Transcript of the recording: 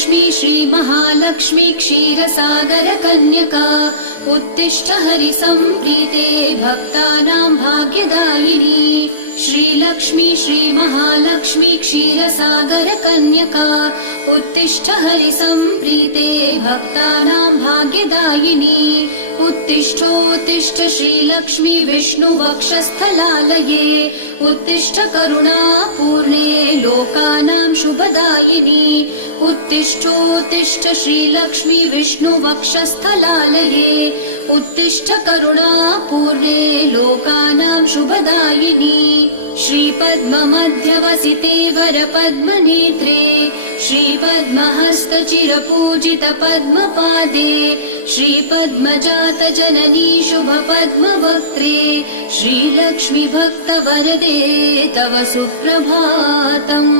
श्रीलक्ष्मी श्रीमहालक्ष्मी क्षीरसागरकन्यका उत्तिष्ठ हरिसम्प्रीते भक्तानां भाग्यदायिनी। श्रीलक्ष्मी श्रीमहालक्ष्मी क्षीरसागरकन्यका उत्तिष्ठ हरिसम्प्रीते भक्तानां भाग्यदायिनी। उत्तिष्ठोत्तिष्ठ श्रीलक्ष्मी विष्णुवक्षस्थलालये उत्तिष्ठ करुणापूर्णे लोकानां शुभदायिनी। उत्तिष्ठोत्तिष्ठ श्रीलक्ष्मी विष्णुवक्षस्थलालये उत्तिष्ठ करुणापूर्णे लोकानां शुभदायिनी। श्रीपद्ममध्यवसिते वरपद्मनेत्रे श्रीपद्महस्तचिरपूजितपद्मपादे श्रीपद्मजातजननी शुभपद्मवक्त्रे श्रीलक्ष्मी भक्तवरदे तव सुप्रभातम्।